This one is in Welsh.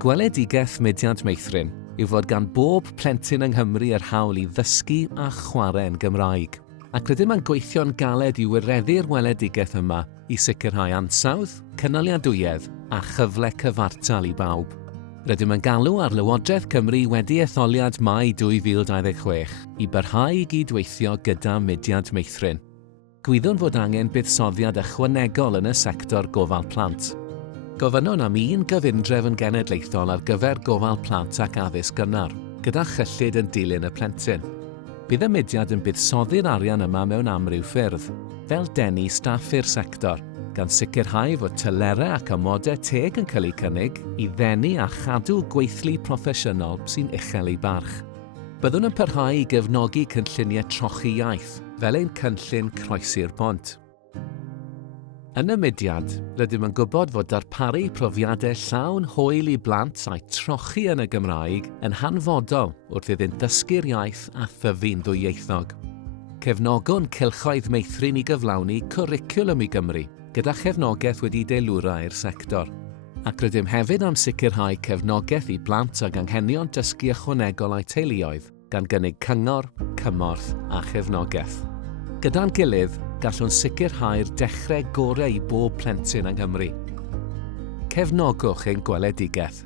Gweledigaeth mudiad meithrin yw fod gan bob plentyn yng Nghymru yr hawl i ddysgu a chwarae yn Gymraeg. Ac rydym yn gweithio'n galed i wireddu'r weledigaeth yma i sicrhau ansawdd, cynaliadwyedd a chyfle cyfartal i bawb. Rydym yn galw ar Lywodraeth Cymru wedi etholiad Mai 2026 i barhau i gydweithio gyda mudiad meithrin. Gwyddwn fod angen buddsoddiad ychwanegol yn y sector gofal plant. Gofynnon am un gyfundref yn genedlaethol ar gyfer gofal plant ac addysg gynnar, gyda chyllid yn dilyn y plentyn. Bydd y mudiad yn buddsoddi'r arian yma mewn amryw ffyrdd, fel denu staff i'r sector, gan sicrhau fod tylerau ac amodau teg yn cael eu cynnig i ddenu a chadw gweithlu proffesiynol sy'n uchel ei barch. Byddwn yn parhau i gefnogi cynlluniau trochi iaith, fel ein cynllun Croesi'r Bont. Yn y mudiad, rydym yn gwybod fod darparu profiadau llawn hwyl i blant a'i trochi yn y Gymraeg yn hanfodol wrth iddynt ddysgu'r iaith a thyfu'n ddwyieithog. Cefnogwn cylchoedd meithrin i gyflawni cwricwlwm i Gymru, gyda chefnogaeth wedi deilwra i'r sector. Ac rydym hefyd am sicrhau cefnogaeth i blant ag anghenion dysgu ychwanegol a'u teuluoedd, gan gynnig cyngor, cymorth a chefnogaeth. Gyda'n gilydd, gallwn sicrhau'r dechrau gorau i bob plentyn yng Nghymru. Cefnogwch ein gweledigaeth.